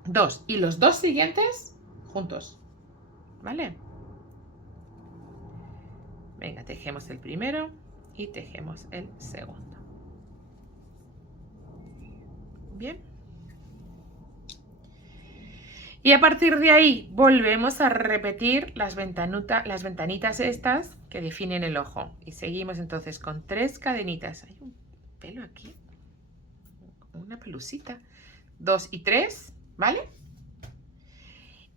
2. Y los 2 siguientes juntos, ¿vale? Venga, tejemos el primero y tejemos el segundo. Bien. Y a partir de ahí volvemos a repetir las ventanitas estas que definen el ojo. Y seguimos entonces con 3 cadenitas. Hay un pelo aquí, una pelucita. 2 y 3, ¿vale?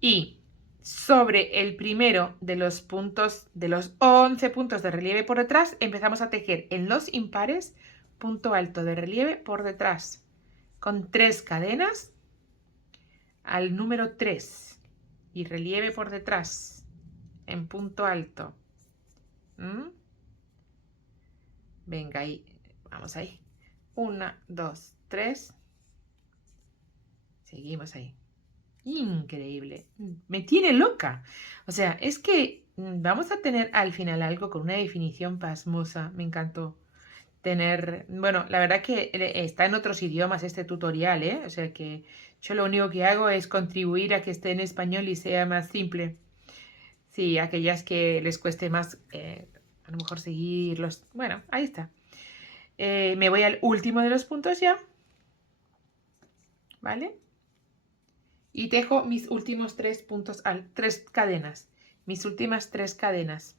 Y sobre el primero de los puntos, de los 11 puntos de relieve por detrás, empezamos a tejer en los impares punto alto de relieve por detrás con 3 cadenas al número 3 y relieve por detrás en punto alto. Venga, ahí, vamos ahí. 1, 2, 3. Seguimos ahí. Increíble. Me tiene loca. O sea, es que vamos a tener al final algo con una definición pasmosa. Me encantó tener, bueno, la verdad que está en otros idiomas este tutorial, ¿eh? O sea que yo lo único que hago es contribuir a que esté en español y sea más simple. Sí, aquellas que les cueste más, a lo mejor seguirlos. Bueno, ahí está. Me voy al último de los puntos ya. ¿Vale? Y tejo mis últimos 3 puntos, 3 cadenas. Mis últimas 3 cadenas.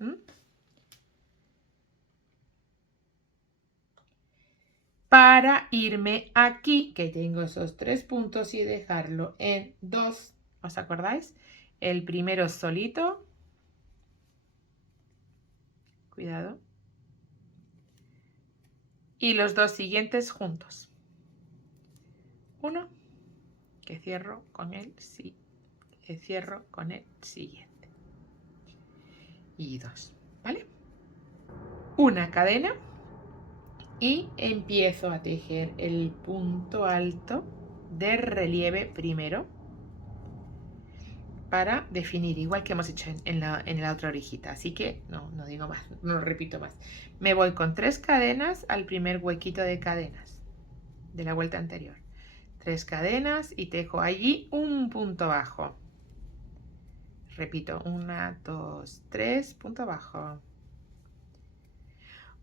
Para irme aquí, que tengo esos 3 puntos y dejarlo en 2. ¿Os acordáis? El primero solito. Cuidado. Y los 2 siguientes juntos. 1 que cierro con el cierro con el siguiente y 2, ¿vale? Una cadena y empiezo a tejer el punto alto de relieve primero para definir, igual que hemos hecho en la otra orejita. Así que no digo más, no lo repito más. Me voy con 3 cadenas al primer huequito de cadenas de la vuelta anterior. 3 cadenas y tejo allí un punto bajo. Repito, 1, 2, 3, punto bajo.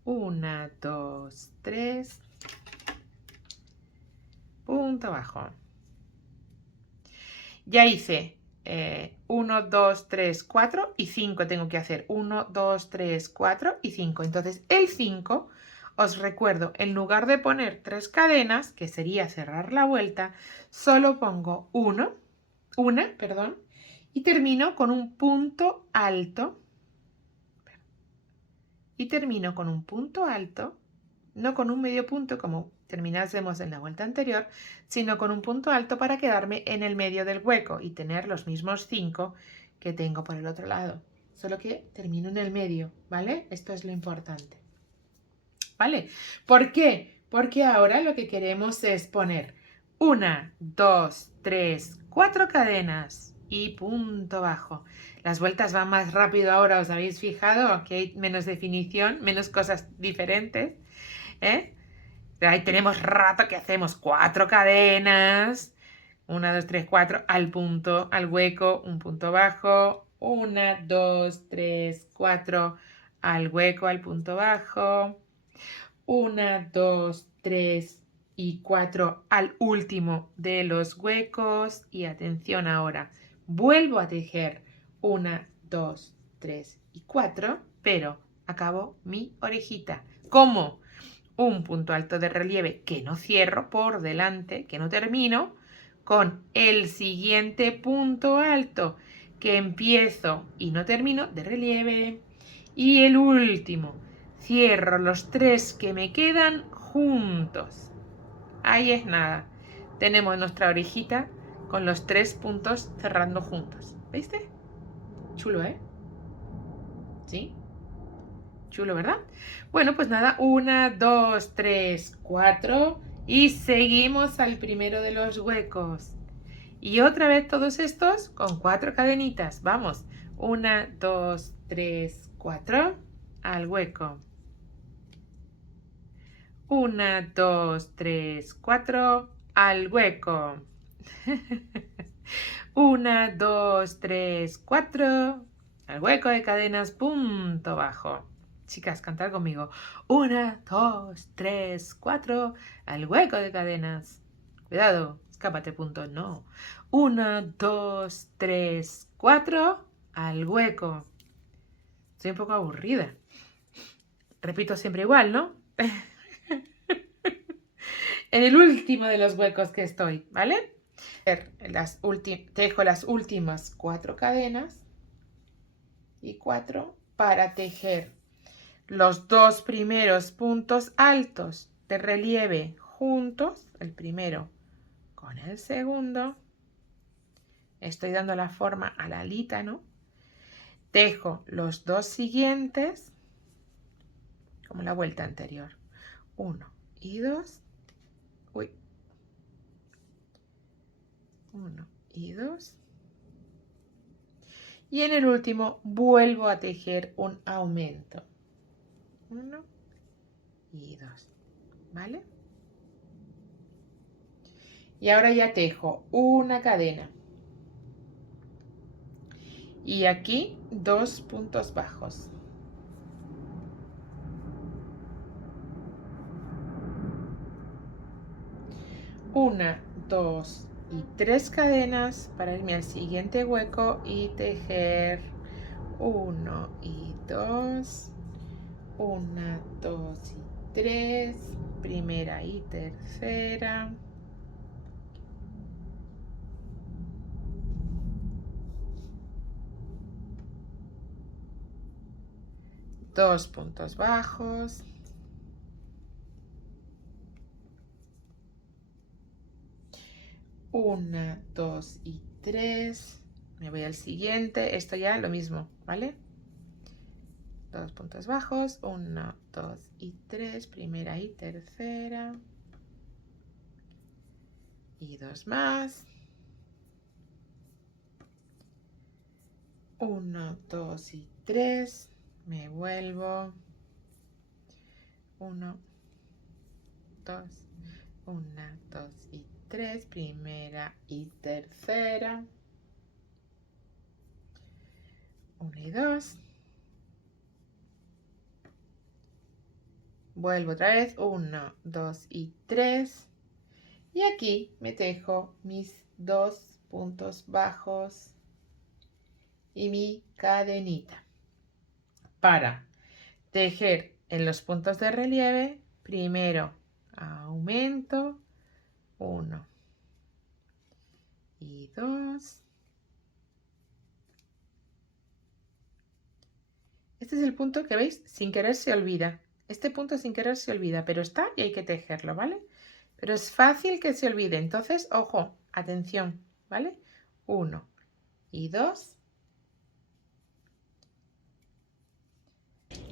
1, 2, 3, punto bajo. Ya hice 1, 2, 3, 4 y 5 tengo que hacer. 1, 2, 3, 4 y 5. Entonces el 5, os recuerdo, en lugar de poner 3 cadenas, que sería cerrar la vuelta, solo pongo una, y termino con un punto alto. Y termino con un punto alto, no con un medio punto como terminásemos en la vuelta anterior, sino con un punto alto para quedarme en el medio del hueco y tener los mismos 5 que tengo por el otro lado. Solo que termino en el medio, ¿vale? Esto es lo importante. ¿Vale? ¿Por qué? Porque ahora lo que queremos es poner 1, 2, 3, 4 cadenas y punto bajo. Las vueltas van más rápido ahora, ¿os habéis fijado? Que hay menos definición, menos cosas diferentes, ¿eh? Ahí tenemos rato que hacemos 4 cadenas. 1, 2, 3, 4 al punto, al hueco, un punto bajo. 1, 2, 3, 4 al hueco, al punto bajo. 1, 2, 3 y 4 al último de los huecos. Y atención ahora, vuelvo a tejer 1, 2, 3 y 4, pero acabo mi orejita. ¿Cómo? Un punto alto de relieve que no cierro por delante, que no termino, con el siguiente punto alto que empiezo y no termino de relieve. Y el último, cierro los 3 que me quedan juntos. Ahí es nada. Tenemos nuestra orejita con los 3 puntos cerrando juntos. ¿Viste? Chulo, ¿eh? ¿Sí? Chulo, ¿verdad? Bueno, pues nada, 1, 2, 3, 4 y seguimos al primero de los huecos. Y otra vez todos estos con 4 cadenitas. Vamos, 1, 2, 3, 4 al hueco. 1, 2, 3, 4 al hueco. 1, 2, 3, 4 al hueco de cadenas, punto bajo. Chicas, cantar conmigo. 1, 2, 3, 4 al hueco de cadenas. Cuidado, escápate, punto. No. 1, 2, 3, 4 al hueco. Estoy un poco aburrida. Repito siempre igual, ¿no? En el último de los huecos que estoy, ¿vale? Tejo las últimas 4 cadenas y 4 para tejer los 2 primeros puntos altos de relieve juntos, el primero con el segundo. Estoy dando la forma a la alita, ¿no? Tejo los 2 siguientes como la vuelta anterior. 1 y 2. Uy. 1 y 2. Y en el último vuelvo a tejer un aumento. 1 y 2. ¿Vale? Y ahora ya tejo una cadena. Y aquí 2 puntos bajos. Una, 2 y 3 cadenas para irme al siguiente hueco y tejer 1 y 2, 1, 2 y 3, primera y tercera. Dos puntos bajos. 1, 2 y 3. Me voy al siguiente. Esto ya lo mismo, ¿vale? 2 puntos bajos, 1, 2 y 3, primera y tercera. Y 2 más. 1, 2 y 3. Me vuelvo. 1, 2, 1, 2 y 3, primera y tercera. 1 y 2. Vuelvo otra vez, 1, 2 y 3. Y aquí me tejo mis 2 puntos bajos y mi cadenita. Para tejer en los puntos de relieve, primero aumento 1 y 2. Este es el punto que veis, sin querer se olvida. Este punto sin querer se olvida, pero está y hay que tejerlo, ¿vale? Pero es fácil que se olvide, entonces, ojo, atención, ¿vale? 1 y 2.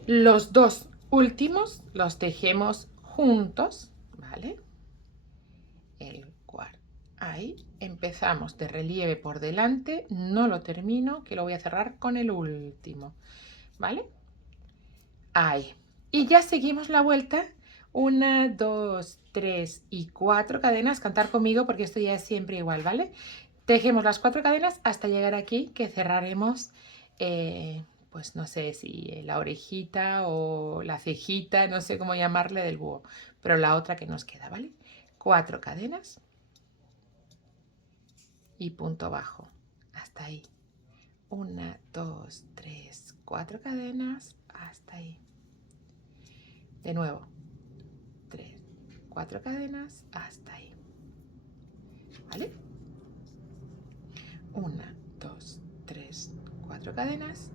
Los dos últimos los tejemos juntos, ¿vale? El cuarto. Ahí empezamos de relieve por delante, no lo termino, que lo voy a cerrar con el último, ¿vale? Ahí. Y ya seguimos la vuelta. 1, 2, 3 y 4 cadenas. Cantar conmigo porque esto ya es siempre igual, ¿vale? Tejemos las 4 cadenas hasta llegar aquí, que cerraremos, pues no sé si la orejita o la cejita, no sé cómo llamarle del búho, pero la otra que nos queda, ¿vale? 4 cadenas y punto bajo. Hasta ahí. 1, 2, 3, 4 cadenas. Hasta ahí. De nuevo. 3, 4 cadenas. Hasta ahí. ¿Vale? 1, 2, 3, 4 cadenas.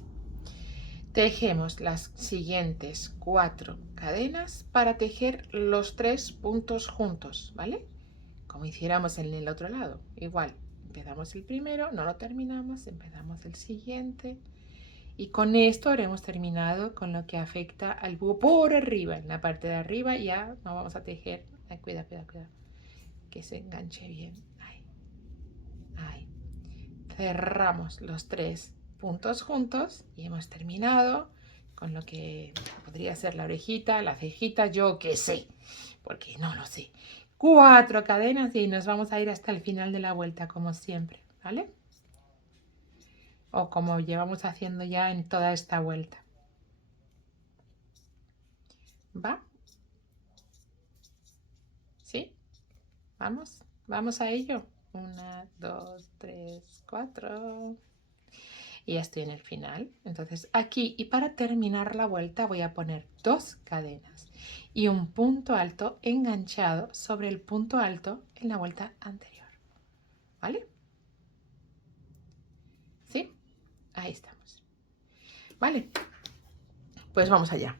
Tejemos las siguientes 4 cadenas para tejer los 3 puntos juntos, ¿vale? Como hiciéramos en el otro lado. Igual, empezamos el primero, no lo terminamos, empezamos el siguiente. Y con esto habremos terminado con lo que afecta al búho por arriba. En la parte de arriba ya no vamos a tejer. Ay, cuidado, cuidado, cuidado. Que se enganche bien. Ahí. Ahí. Cerramos los 3 puntos juntos y hemos terminado con lo que podría ser la orejita, la cejita, yo qué sé, porque no lo sé. 4 cadenas y nos vamos a ir hasta el final de la vuelta como siempre, ¿vale? O como llevamos haciendo ya en toda esta vuelta. ¿Va? ¿Sí? ¿Vamos? ¿Vamos a ello? 1, 2, 3, 4. Y ya estoy en el final. Entonces aquí, y para terminar la vuelta voy a poner 2 cadenas y un punto alto enganchado sobre el punto alto en la vuelta anterior. ¿Vale? ¿Sí? Ahí estamos. Vale, pues vamos allá.